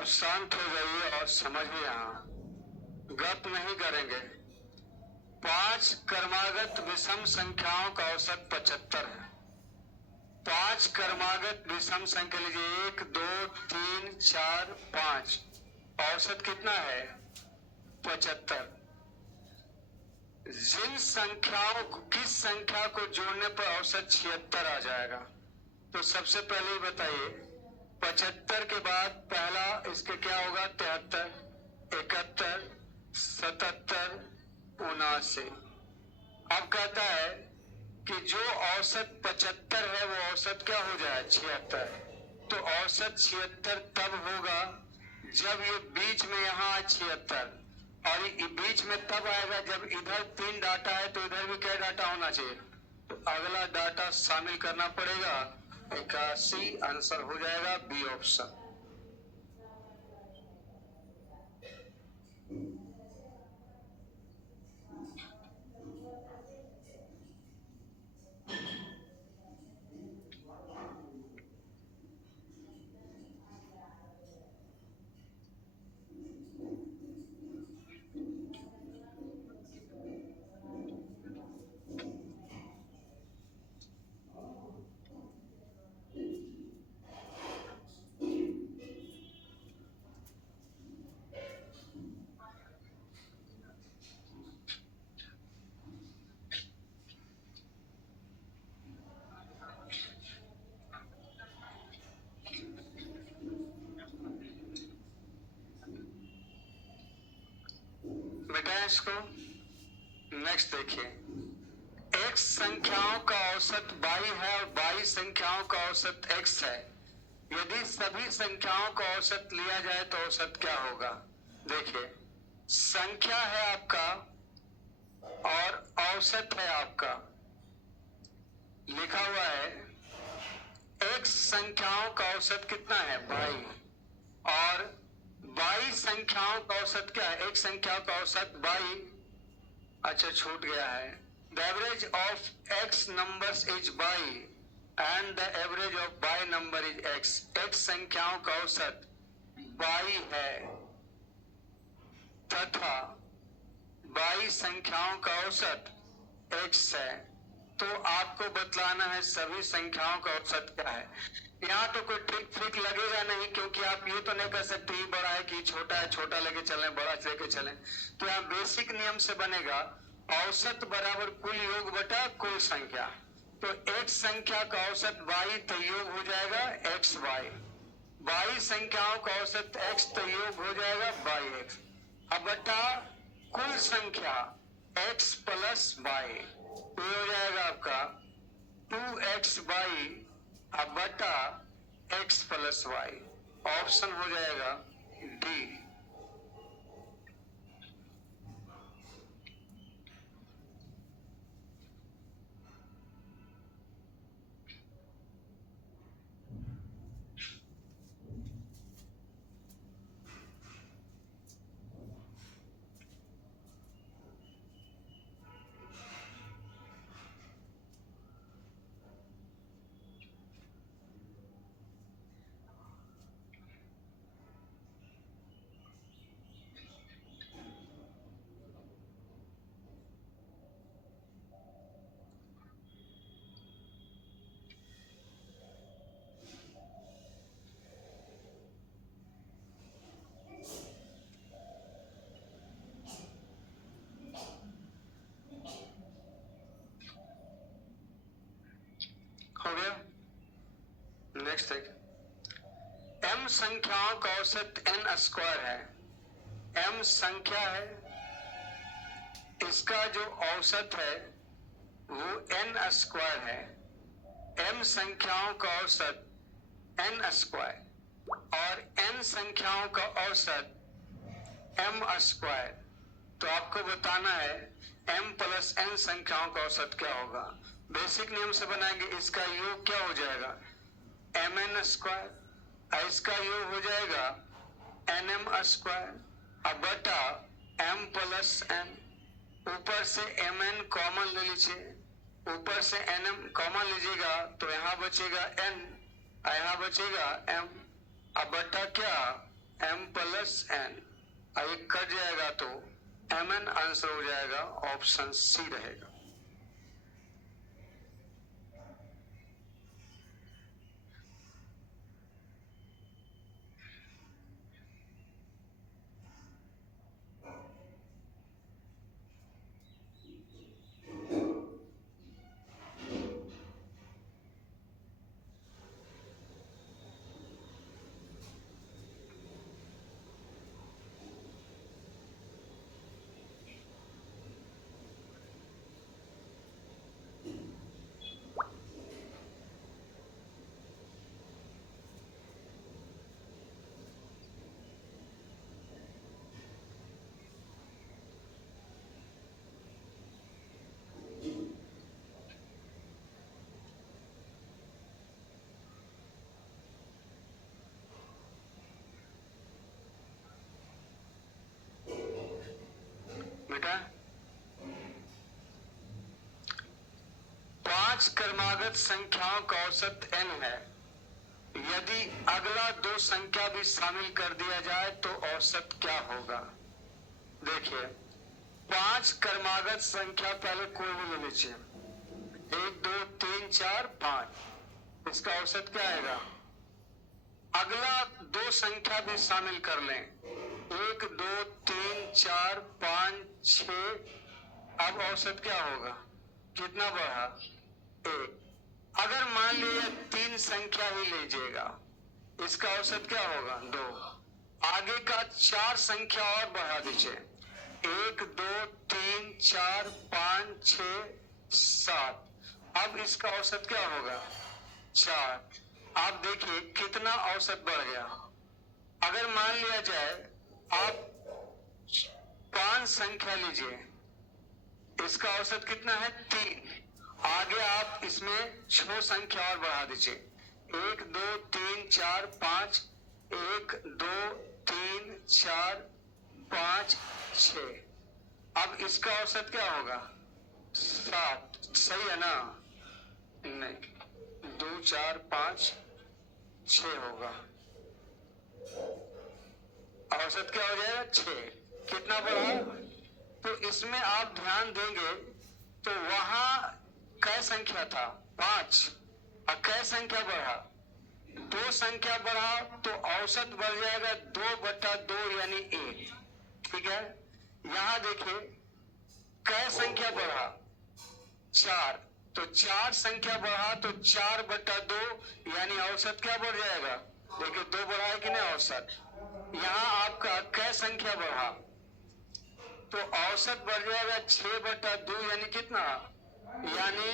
अब शांत हो जाइए और समझिए, यहाँ गप नहीं करेंगे। 5 क्रमागत विषम संख्याओं का औसत 75 है। 5 क्रमागत विषम संख्या लीजिए, 1 2 3 4 5, औसत कितना है? 75। जिन संख्याओं को, किस संख्या को जोड़ने पर औसत 76 आ जाएगा? तो सबसे पहले बताइए, 75 के बाद पहला इसके क्या होगा? 73, 71, 77, 79। अब कहता है कि जो औसत 75 है वो औसत क्या हो जाए? 76। तो औसत 76 तब होगा जब ये बीच में यहाँ 76, और ये बीच में तब आएगा जब इधर 3 डाटा है तो इधर भी क्या डाटा होना चाहिए? तो अगला डाटा शामिल करना पड़ेगा। 81 आंसर हो जाएगा बी ऑप्शन। बेटा इसको नेक्स्ट देखिए, x संख्याओं का औसत y है और y संख्याओं का औसत x है। यदि सभी संख्याओं का औसत लिया जाए तो औसत क्या होगा? देखिए, संख्या है आपका और औसत है आपका, लिखा हुआ है x संख्याओं का औसत कितना है? y, और y संख्याओं का औसत क्या है? x संख्याओं का औसत y, अच्छा छूट गया है। The average of x numbers is y and the average of y number is x. x संख्याओं का औसत y है तथा y संख्याओं का औसत x है। तो आपको बतलाना है सभी संख्याओं का औसत क्या है। यहाँ तो कोई ट्रिक फ्रिक लगेगा नहीं, क्योंकि आप ये तो नहीं कर सकते ये बड़ा है कि छोटा है, छोटा लेके चलें बड़ा लेके चलें। तो यहाँ बेसिक नियम से बनेगा औसत बराबर कुल योग बटा कुल संख्या। तो x संख्या का औसत y तो योग हो जाएगा एक्स वाई, y संख्याओं का औसत x तो योग हो जाएगा y x, अब बटा कुल संख्या x प्लस y, तो हो जाएगा आपका 2xy अब बटा x प्लस वाई। ऑप्शन हो जाएगा डी। हो गया। नेक्स्ट है, m संख्याओं का औसत n स्क्वायर है। m संख्या है, इसका जो औसत है वो n स्क्वायर है। m संख्याओं का औसत n स्क्वायर और n संख्याओं का औसत m स्क्वायर। तो आपको बताना है m प्लस n संख्याओं का औसत क्या होगा। बेसिक नियम से बनाएंगे, इसका योग क्या हो जाएगा? mn स्क्वायर, इसका योग हो जाएगा nm स्क्वायर, अब बटा m प्लस n, ऊपर से mn कॉमन ले लीजिए, ऊपर से nm कॉमन लीजिएगा तो यहाँ बचेगा n, यहाँ बचेगा m, अब बटा क्या m प्लस n, ये कट जाएगा तो mn आंसर हो जाएगा, ऑप्शन सी रहेगा। बेटा 5 क्रमागत संख्याओं का औसत n है, यदि अगला 2 संख्या भी शामिल कर दिया जाए तो औसत क्या होगा। देखिए 5 क्रमागत संख्या पहले कोई भी ले लीजिए, 1 2 3 4 5, इसका औसत क्या आएगा। अगला 2 संख्या भी शामिल कर लें, 1 2 3 4 5 6, अब औसत क्या होगा, कितना बढ़ा, 1। अगर मान लीजिए 3 संख्या ही लीजिएगा, इसका औसत क्या होगा, 2। आगे का 4 संख्या और बढ़ा दीजिए, 1 2 3 4 5 6 7, अब इसका औसत क्या होगा, 4। आप देखिए कितना औसत बढ़ गया। अगर मान लिया जाए आप 5 संख्या लीजिए, इसका औसत कितना है, 3। आगे आप इसमें 6 संख्या और बढ़ा दीजिए, 1 2 3 4 5, 1 2 3 4 5 6, अब इसका औसत क्या होगा, 7। सही है ना, नहीं 2 4 5 6 होगा, औसत क्या हो जाएगा, 6। कितना बढ़ा, तो इसमें आप ध्यान देंगे तो वहां कै संख्या था, 5, और कै संख्या बढ़ा, 2 संख्या बढ़ा, तो औसत बढ़ जाएगा 2/2 यानी 1। ठीक है, यहां देखिए कै संख्या बढ़ा, 4, तो 4 संख्या बढ़ा तो 4/2 यानी औसत क्या बढ़ जाएगा, देखिए 2 बढ़ा है कि नहीं औसत। यहाँ आपका कै संख्या बढ़ा तो औसत बढ़ जाएगा 6/2 यानी कितना, यानी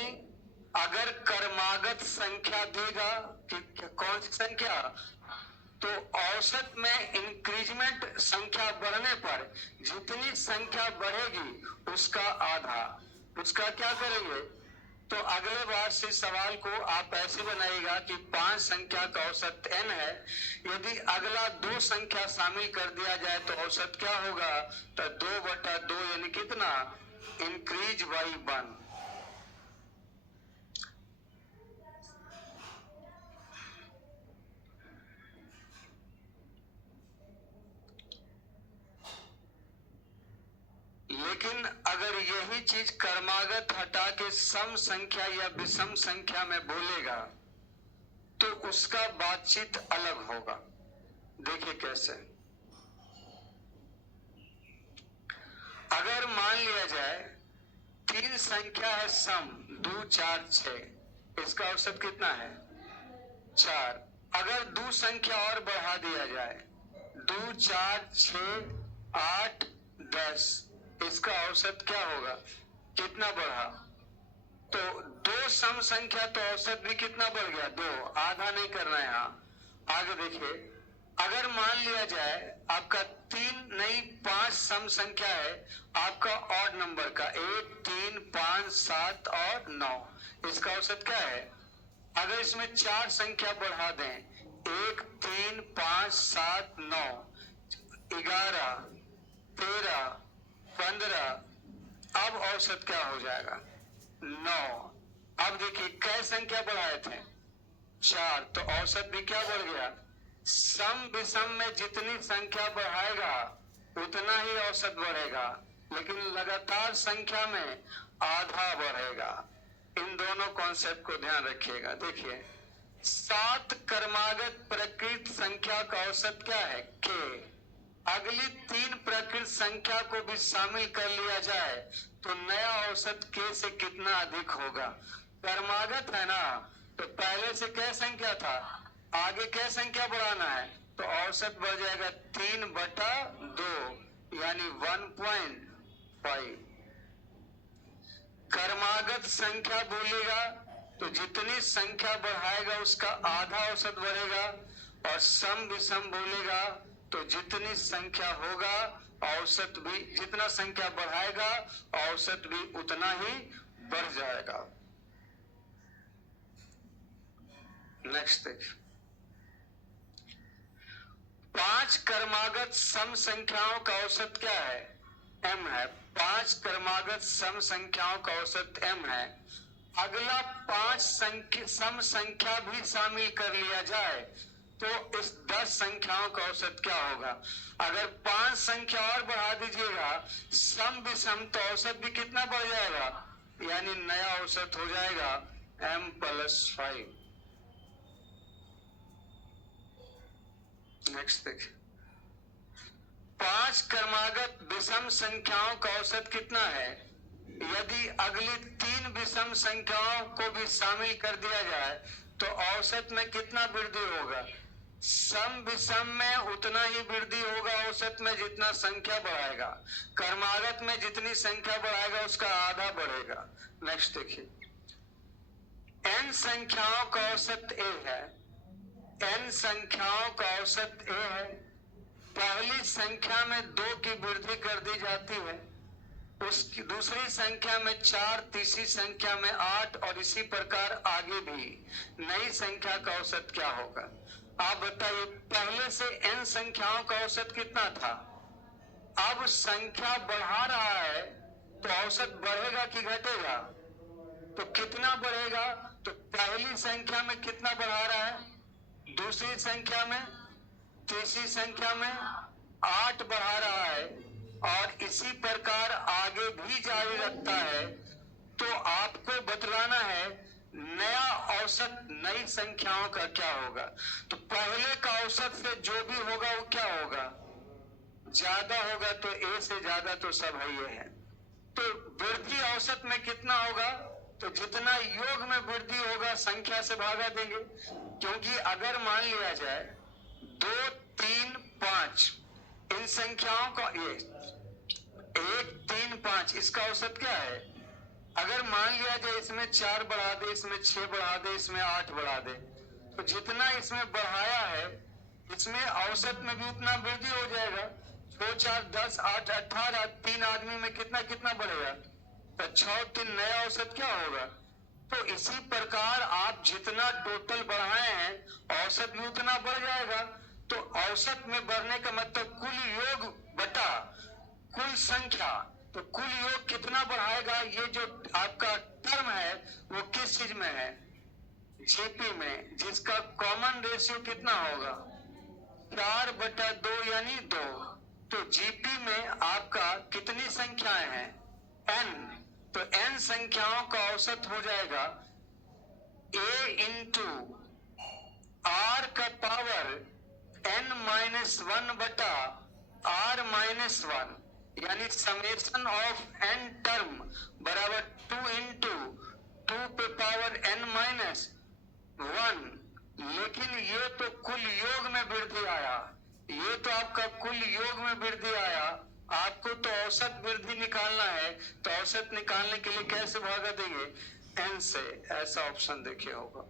अगर क्रमागत संख्या देगा कि कौन सी संख्या, तो औसत में इंक्रीजमेंट संख्या बढ़ने पर जितनी संख्या बढ़ेगी उसका आधा, उसका क्या करेंगे, तो अगले बार से सवाल को आप ऐसे बनाइएगा कि 5 संख्या का औसत n है, यदि अगला 2 संख्या शामिल कर दिया जाए तो औसत क्या होगा, तो 2/2 यानी कितना, इंक्रीज बाई 1। लेकिन अगर यही चीज क्रमागत हटा के सम संख्या या विषम संख्या में बोलेगा तो उसका बातचीत अलग होगा। देखिए कैसे, अगर मान लिया जाए 3 संख्या है सम 2 4 6, इसका औसत कितना है, 4। अगर 2 संख्या और बढ़ा दिया जाए 2 4 6 8 10, इसका औसत क्या होगा, कितना बढ़ा, तो 2 सम संख्या तो औसत भी कितना बढ़ गया, 2, आधा नहीं करना है यहाँ। आगे देखिए, अगर मान लिया जाए आपका 3 नहीं 5 सम संख्या है आपका ऑड नंबर का, 1 3 5 7 और 9, इसका औसत क्या है। अगर इसमें 4 संख्या बढ़ा दें, 1 3 5 7 9 11 13 15, अब औसत क्या हो जाएगा, 9। अब देखिए कै संख्या बढ़ाए थे, 4, तो औसत भी क्या बढ़ गया, सम विषम में जितनी संख्या बढ़ाएगा उतना ही औसत बढ़ेगा, लेकिन लगातार संख्या में आधा बढ़ेगा। इन दोनों कॉन्सेप्ट को ध्यान रखिएगा। देखिए, 7 क्रमागत प्रकृत संख्या का औसत क्या है? k। अगली 3 प्रकृत संख्या को भी शामिल कर लिया जाए तो नया औसत k से कितना अधिक होगा? क्रमागत है ना, तो पहले से क्या संख्या था, आगे क्या संख्या बढ़ाना है, तो औसत बढ़ जाएगा 3/2 यानी 1.5। क्रमागत संख्या बोलेगा तो जितनी संख्या बढ़ाएगा उसका आधा औसत बढ़ेगा, और सम विषम बोलेगा तो जितनी संख्या होगा औसत भी, जितना संख्या बढ़ाएगा औसत भी उतना ही बढ़ जाएगा। नेक्स्ट देखिए, 5 क्रमागत सम संख्याओं का औसत क्या है? m है। 5 क्रमागत सम संख्याओं का औसत m है। अगला 5 सम संख्या भी शामिल कर लिया जाए तो इस 10 संख्याओं का औसत क्या होगा? अगर 5 संख्या और बढ़ा दीजिएगा सम विषम, तो औसत भी कितना बढ़ जाएगा, यानी नया औसत हो जाएगा m+5। नेक्स्ट देखिए, 5 क्रमागत विषम संख्याओं का औसत कितना है? यदि अगली 3 विषम संख्याओं को भी शामिल कर दिया जाए तो औसत में कितना वृद्धि होगा? सम विषम में उतना ही वृद्धि होगा औसत में जितना संख्या बढ़ाएगा। क्रमागत में जितनी संख्या बढ़ाएगा उसका आधा बढ़ेगा। नेक्स्ट देखिए, n संख्याओं का औसत a है। n संख्याओं का औसत a है। पहली संख्या में 2 की वृद्धि कर दी जाती है, उसकी दूसरी संख्या में 4, तीसरी संख्या में 8 और इसी प्रकार आगे भी। नई संख्या का औसत क्या होगा? आप बताइए, पहले से n संख्याओं का औसत कितना था? अब संख्या बढ़ा रहा है तो औसत बढ़ेगा कि घटेगा? तो कितना बढ़ेगा? तो पहली संख्या में कितना बढ़ा रहा है, दूसरी संख्या में, तीसरी संख्या में 8 बढ़ा रहा है और इसी प्रकार आगे भी जारी रखता है। तो आपको बतलाना है नया औसत नई संख्याओं का क्या होगा। तो पहले का औसत से जो भी होगा वो क्या होगा, ज्यादा होगा, तो a से ज्यादा तो सब है ये है। तो वृद्धि औसत में कितना होगा? तो जितना योग में वृद्धि होगा संख्या से भागा देंगे, क्योंकि अगर मान लिया जाए 2, 3, 5 इन संख्याओं का, ये 1, 3, 5 इसका औसत क्या है? अगर मान लिया जाए इसमें 4 बढ़ा दे, इसमें 6 बढ़ा दे, इसमें 8 बढ़ा दे, तो जितना इसमें बढ़ाया है इसमें औसत में भी उतना वृद्धि हो जाएगा। 2, 4, 10, 8, 18, 3 आदमी में कितना कितना बढ़ेगा, तो 6, 3 नया औसत क्या होगा? तो इसी प्रकार आप जितना टोटल बढ़ाए हैं औसत भी उतना बढ़ जाएगा। तो औसत में बढ़ने का मतलब कुल योग बटा कुल संख्या, तो कुल योग कितना बढ़ाएगा, ये जो आपका टर्म है वो किस चीज में है, जीपी में, जिसका कॉमन रेशियो कितना होगा 4/2 यानी 2। तो जीपी में आपका कितनी संख्याएं हैं, n। तो n संख्याओं का औसत हो जाएगा a इंटू r का पावर n-1 बटा r-1, यानी समेशन ऑफ n टर्म बराबर 2 इंटू 2 पे पावर n-1। लेकिन ये तो कुल योग में वृद्धि आया, ये तो आपका कुल योग में वृद्धि आया। आपको तो औसत वृद्धि निकालना है, तो औसत निकालने के लिए कैसे भागा देंगे, n से। ऐसा ऑप्शन देखिए होगा।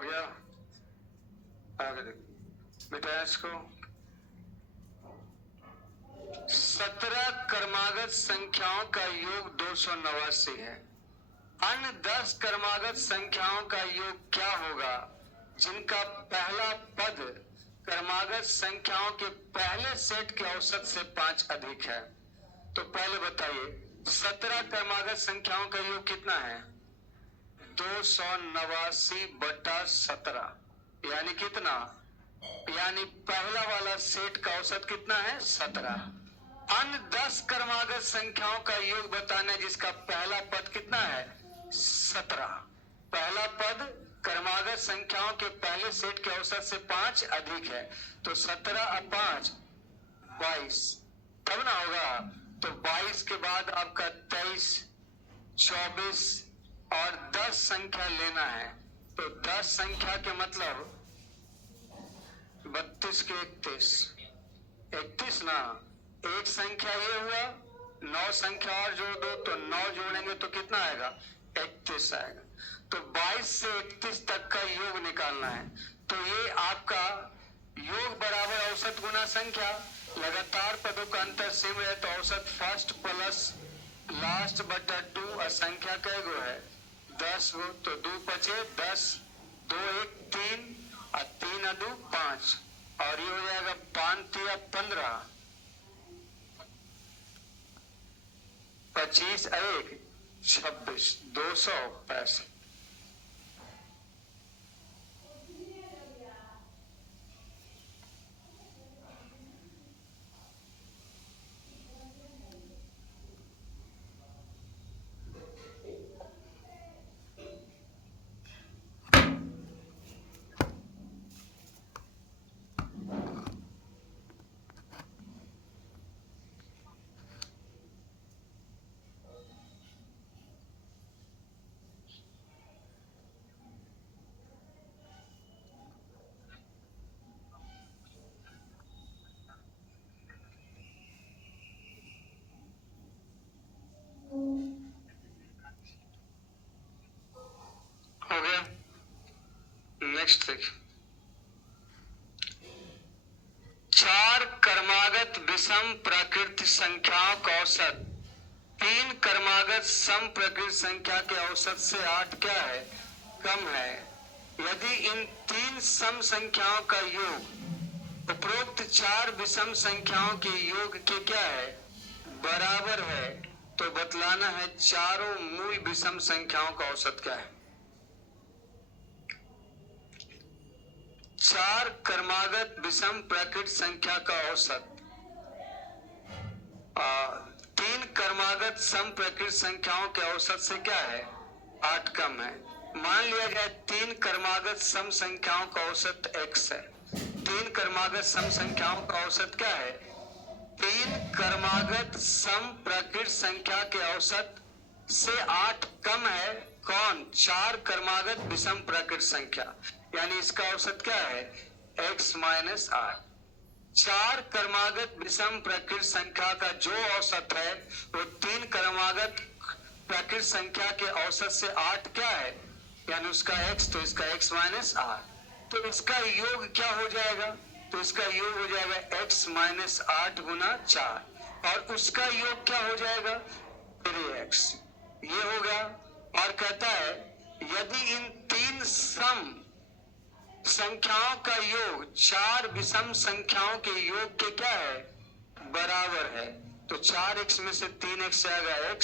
हो गया, आगे देखो बेटा इसको। 17 क्रमागत संख्याओं का योग 289 है। अन्य 10 क्रमागत संख्याओं का योग क्या होगा जिनका पहला पद क्रमागत संख्याओं के पहले सेट के औसत से 5 अधिक है? तो पहले बताइए 17 क्रमागत संख्याओं का योग कितना है? 289/17 यानी कितना? यानी पहला वाला सेट का औसत कितना है? 17। अन्य 10 क्रमागत संख्याओं का योग बताना जिसका पहला पद कितना है? 17। पहला पद क्रमागत संख्याओं के पहले सेट के औसत से 5 अधिक है, तो 17 और 5 22 तब ना होगा। तो 22 के बाद आपका 23, 24 और 10 संख्या लेना है। तो 10 संख्या के मतलब 32 के 31, 31 ना। एक संख्या ये हुआ, 9 संख्या और जोड़ दो तो 9 जोड़ेंगे तो कितना आएगा? 31 आएगा। तो 22 से 31 तक का योग निकालना है। तो ये आपका योग बराबर औसत गुना संख्या। लगातार पदों का अंतर सेम है तो औसत फर्स्ट प्लस लास्ट बटा 2 और संख्या कै गो है? 10 गो। तो 2 बचे 10, 2 1 3 और 3 और 2 5 और ये हो जाएगा 5 3 15, 25 1 26, 265। हो गया। नेक्स्ट देखिए, 4 क्रमागत विषम प्रकृति संख्याओं का औसत 3 क्रमागत सम प्रकृति संख्या के औसत से 8 क्या है? कम है। यदि इन 3 सम संख्याओं का योग उपरोक्त 4 विषम संख्याओं के योग के क्या है? बराबर है, तो बतलाना है चारों मूल विषम संख्याओं का औसत क्या है। 4 क्रमागत विषम प्रकृति संख्या का औसत 3 क्रमागत सम प्रकृति संख्याओं के औसत से क्या है? 8 कम है। मान लिया जाए 3 क्रमागत सम संख्याओं का औसत x है। 3 क्रमागत सम संख्याओं का औसत क्या है? 3 क्रमागत सम प्रकृति संख्या के औसत से 8 कम है। कौन? 4 क्रमागत विषम प्रकृति संख्या, यानी इसका औसत क्या है? x minus 8। 4 क्रमागत विषम प्रकृति संख्या का जो औसत है वो 3 क्रमागत प्रकृति संख्या के औसत से 8 क्या है? यानी उसका x, तो इसका x माइनस 8। तो इसका योग क्या हो जाएगा? तो इसका योग हो जाएगा x माइनस 8 गुना 4 और उसका योग क्या हो जाएगा? 3x। ये होगा। और कहता है यदि इन 3 सम संख्याओं का योग 4 विषम संख्याओं के योग के क्या है? बराबर है, तो 4x में से 3x आएगा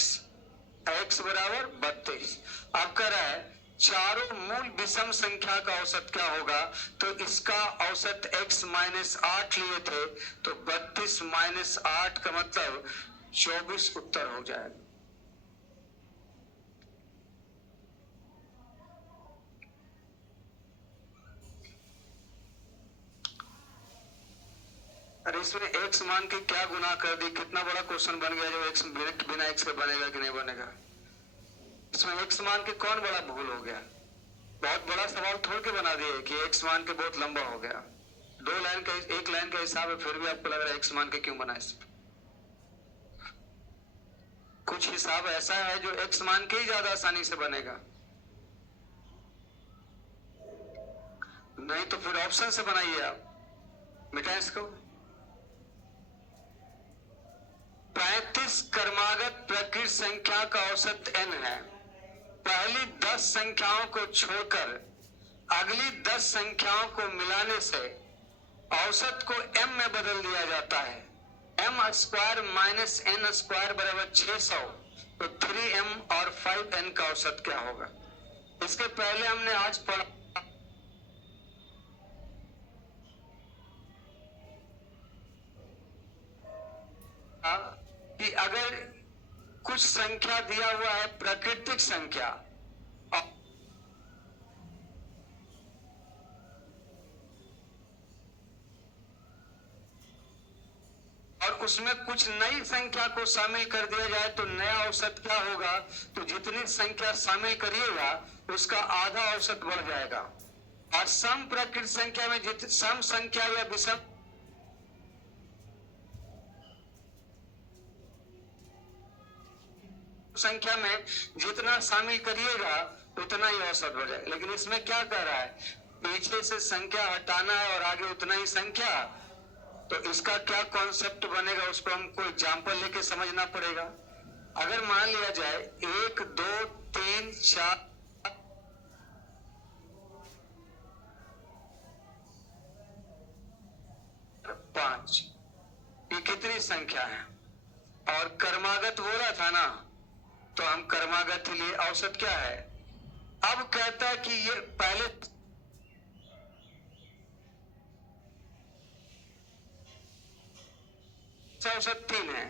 x बराबर 32। अब कह रहा है चारों मूल विषम संख्या का औसत क्या होगा? तो इसका औसत x माइनस 8 लिए थे, तो 32 माइनस 8 का मतलब 24 उत्तर हो जाएगा। अरे इसमें x मान के क्या गुना कर दी? कितना बड़ा क्वेश्चन बन गया जो x बिना x के बनेगा कि नहीं बनेगा। इसमें x मान के कौन बड़ा भूल हो गया? बहुत बड़ा सवाल थोड़ के बना दिए कि x मान के बहुत लंबा हो गया। 2 लाइन का, 1 लाइन का हिसाब है, फिर भी आपको लग रहा है x मान के क्यों बना। इसमें कुछ हिसाब ऐसा है जो x मान के ही ज्यादा आसानी से बनेगा। नहीं तो फिर ऑप्शन से बनाइए आप, मिटाएं इसको। 35 क्रमागत प्रकृत संख्या का औसत n है। पहली 10 संख्याओं को छोड़कर अगली 10 संख्याओं को मिलाने से औसत को m में बदल दिया जाता है। m square minus n square बराबर 600, तो 3m और 5n का औसत क्या होगा? इसके पहले हमने आज पढ़ा कि अगर कुछ संख्या दिया हुआ है प्राकृतिक संख्या और उसमें कुछ नई संख्या को शामिल कर दिया जाए तो नया औसत क्या होगा? तो जितनी संख्या शामिल करिएगा उसका आधा औसत बढ़ जाएगा। और सम प्राकृतिक संख्या में सम संख्या या विषम संख्या में जितना शामिल करिएगा उतना ही औसत बढ़ जाएगा। लेकिन इसमें क्या कह रहा है? पीछे से संख्या हटाना है और आगे उतना ही संख्या। तो इसका क्या कॉन्सेप्ट बनेगा उसको हमको एग्जाम्पल लेके समझना पड़ेगा। अगर मान लिया जाए 1 2 3 4 5, ये कितनी संख्या है? और क्रमागत बोला था ना, तो हम क्रमागत लिए औसत क्या है? अब कहता है कि ये पहले औसत 3 है।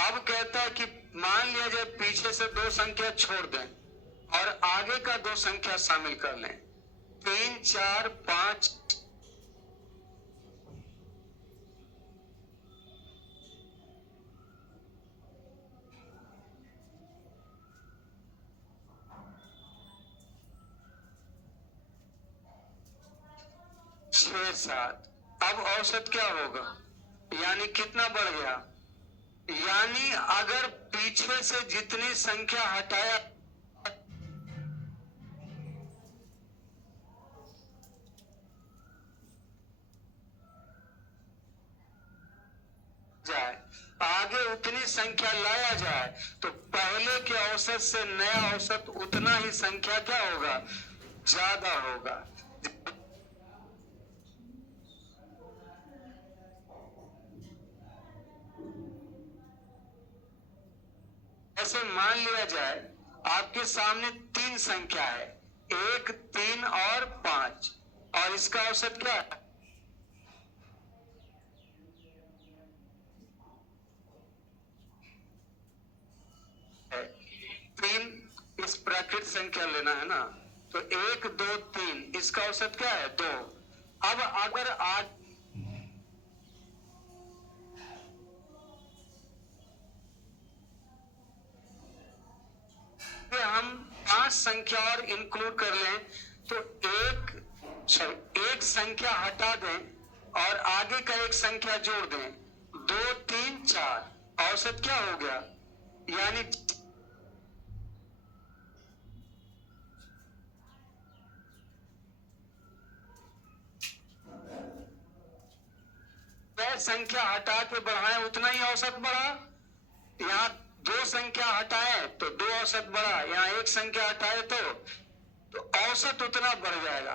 अब कहता है कि मान लिया जाए पीछे से 2 संख्या छोड़ दें और आगे का 2 संख्या शामिल कर लें, 3 4 5। छह 7। अब औसत क्या होगा? यानी कितना बढ़ गया? यानी अगर पीछे से जितनी संख्या हटाया जाए, आगे उतनी संख्या लाया जाए, तो पहले के औसत से नया औसत उतना ही संख्या क्या होगा? ज्यादा होगा। ऐसे मान लिया जाए आपके सामने 3 संख्या है, 1 3 और 5, और इसका औसत क्या है? तीन इस प्राकृतिक संख्या लेना है ना, तो 1 2 3 इसका औसत क्या है? 2। अब अगर आज हम 5 संख्या और इंक्लूड कर लें तो एक संख्या हटा दें और आगे का एक संख्या जोड़ दें, 2 3 4, औसत क्या हो गया? यानी संख्या हटा के बढ़ाएं उतना ही औसत बढ़ा। यहाँ 2 संख्या हटाए तो 2 औसत बढ़ा, यहाँ 1 संख्या हटाए तो औसत उतना बढ़ जाएगा।